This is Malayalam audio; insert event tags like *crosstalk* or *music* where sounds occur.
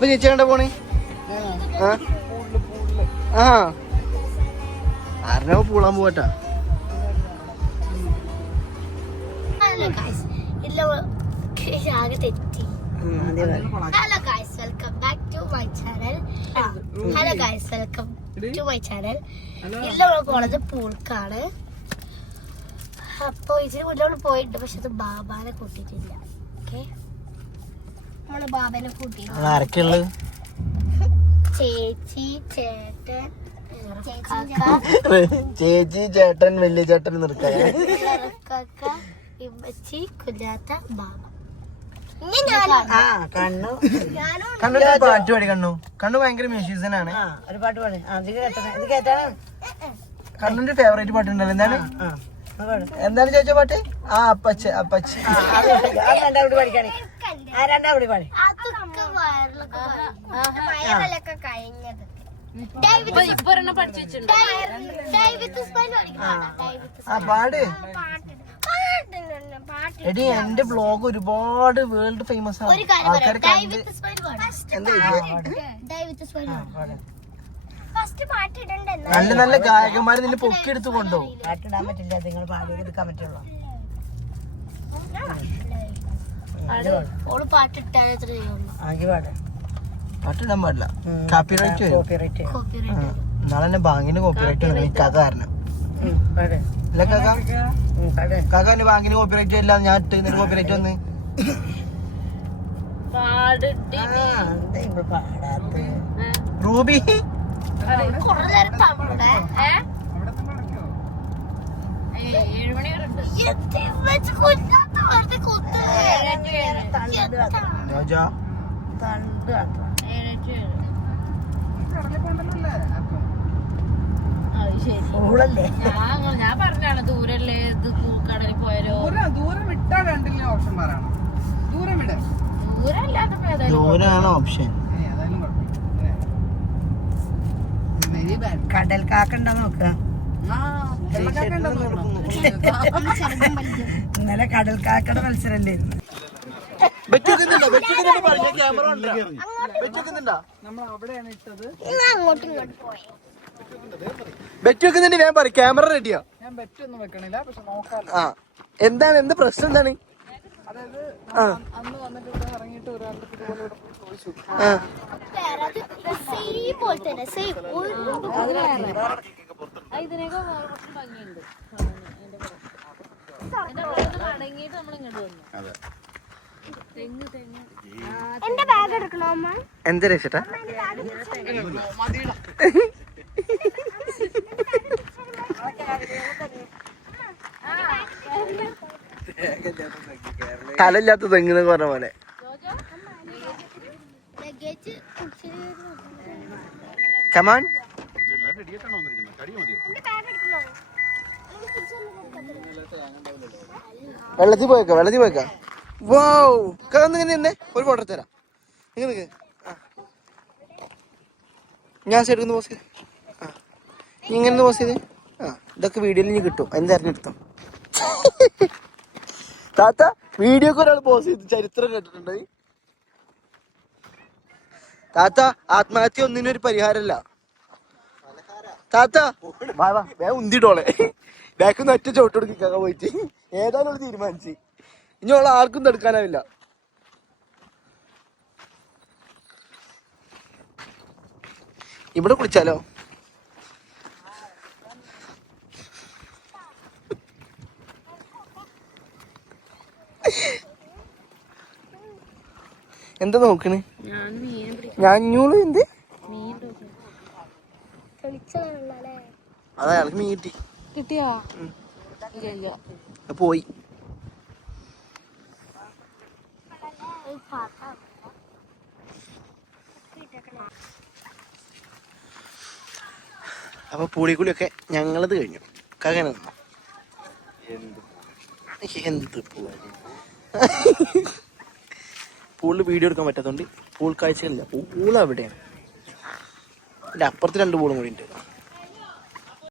ഇപ്പൊ ചേച്ചി കണ്ട പോണേ? ആ? ആരുടെ പൂളാൻ പോവട്ടാ. Hello welcome back to my channel hello welcome to my channel ഇല്ല നമ്മൾ പോണത് പൂൾക്കാണ്. അപ്പൊ ഇതിന് മുന്നേ പോയിട്ടുണ്ട് പക്ഷെ അത് ബാബാനെ കൂട്ടിയിട്ടില്ല. ഓക്കെ നമ്മൾ ബാബാനെ കൂട്ടിയില്ല ആരൊക്കെയുള്ളത്? ചേച്ചി ചേട്ടൻ ചേച്ചി ചേച്ചി ചേട്ടൻ വലിയ ചേട്ടൻ നിർക്കാൻ ഇമ്മച്ചി കുഞ്ഞാത്ത ബാബ. കണ്ണു. കണ്ണു പാട്ട് പാടി കണ്ണു. കണ്ണു ഭയങ്കര മ്യൂസീഷ്യൻ ആണ്. ഒരു പാട്ട് പാടി. കണ്ണുന്റെ ഫേവറേറ്റ് പാട്ട് ഉണ്ടല്ലോ എന്താണ്? എന്താണ് ചോദിച്ച പാട്ട്? ആ അപ്പച്ച അപ്പച്ച. ആ പാടി. എടി എന്റെ ബ്ലോഗ് ഒരുപാട് വേൾഡ് ഫേമസ് ആണ്. പാട്ട് എന്താ നല്ല നല്ല ഗായകന്മാരെ നിന്നെ പൊക്കിയെടുത്ത് കൊണ്ടുപോകും പാട്ടിടാൻ പറ്റില്ല നിങ്ങൾ പാടി എടുക്കാൻ പറ്റുള്ളൂ. പാട്ടിടാൻ പാടില്ല. കാപ്പി റൈറ്റ് നാളെ എന്നെ ബാങ്കിന് കോപ്പി റൈറ്റ് വരും കാരണം അല്ല കാക്ക? ഉം, പാട്. കാക്ക എന്റെ ബാങ്കിന് കോപ്പി റൈറ്റ് ഇല്ല ഞാൻ ഇട്ട് നിന്റെ കോപ്പി റൈറ്റ് വന്ന് ആ എന്താ ഇവിടെ റൂബി? ഞാൻ പറഞ്ഞാണ് ദൂരല്ലേ ഇത് കടലിൽ പോയാലോ? ദൂരം ദൂരം വിട്ടാ കണ്ടില്ല ഓപ്ഷൻ പറയണം ദൂരം വിട. ദൂരല്ലാത്തപ്പോ ഏതായാലും ദൂരാണ് ഓപ്ഷൻ. കടൽ കാക്കണ്ട നോക്കുക ഇന്നലെ കടൽ കാക്കയുടെ മത്സരം ഉണ്ടായിരുന്നു നമ്മൾ അവിടെയാണ് ഇട്ടത് അങ്ങോട്ടും ഇങ്ങോട്ടും പോയി. ബെറ്റ് വെക്കുന്നുണ്ട് ഞാൻ പറയും. ക്യാമറ റെഡിയാ. ആ. എന്താണ്? എന്ത് പ്രശ്നം എന്താണ്? അന്ന് വന്നിട്ട് ഇറങ്ങിയിട്ട് ഒരാളുടെ ചോദിച്ചു. പോലെ തന്നെ സെയിം ഒരു ഇതിനൊക്കെ കുറച്ച് ഭംഗിയുണ്ട് മടങ്ങിയിട്ട് നമ്മൾ ഇങ്ങോട്ട് വന്നു തെങ്ങ് തെങ്ങ് എന്റെ ബാഗ് എടുക്കണോ അമ്മ എന്ത് രക്ഷട്ടാ തലയില്ലാത്ത തെങ്ങിന്ന് പറഞ്ഞ പോലെ ലഗേജ് വെള്ളത്തിൽ പോയക്ക വെള്ളത്തിൽ പോയക്ക. വോ ഇങ്ങനെ നിന്നെ. ഒരു ഫോട്ടോ തരാം. നിങ്ങൾ നിക്ക്. ആ. ഞാൻ സൈഡിൽ നിന്ന് പോസ്റ്റ് ചെയ്ത് ആ. ഇങ്ങനെ പോസ് ചെയ്ത്. ആ. ഇതൊക്കെ വീഡിയോയിൽ ഇനി കിട്ടും. എന്തായിരുന്നു എടുത്തോ? *laughs* താത്ത വീഡിയോക്ക് ഒരാൾ പോസ് ചെയ്ത് ചരിത്രം കേട്ടിട്ടുണ്ടോ നീ? താത്ത ആത്മഹത്യ ഒന്നിനൊരു പരിഹാരമല്ല. താത്ത. വാ ഉന്തിട്ടോളെ. ബാക്കിൽ നിന്ന് ഒറ്റ ചോട്ട് കൊടുക്കാൻ പോയിട്ട്. ഏതായാലും തീരുമാനിച്ച്. ഇനി ഉള്ള ആർക്കും തടുക്കാനാവില്ല. ഇവിടെ കുളിച്ചാലോ? എന്താ നോക്കണ്? ഞാൻ മീൻ പിടിക്കും ഞാൻ ഞൂൾ എന്ത്? അതാ അയാൾക്ക് മീൻ കിട്ടി. കിട്ടിയാ? പോയി. അപ്പൊ പൂളിക്കുളിയൊക്കെ ഞങ്ങളത് കഴിഞ്ഞു. കകന എന്ത്? പൂളിൽ വീഡിയോ എടുക്കാൻ പറ്റാത്തതുകൊണ്ട് പൂൾ കാഴ്ചകളില്ല പൂൾ അവിടെയാണ്. അതിന്റെ അപ്പുറത്ത് രണ്ട് പൂളും കൂടി ഉണ്ട്.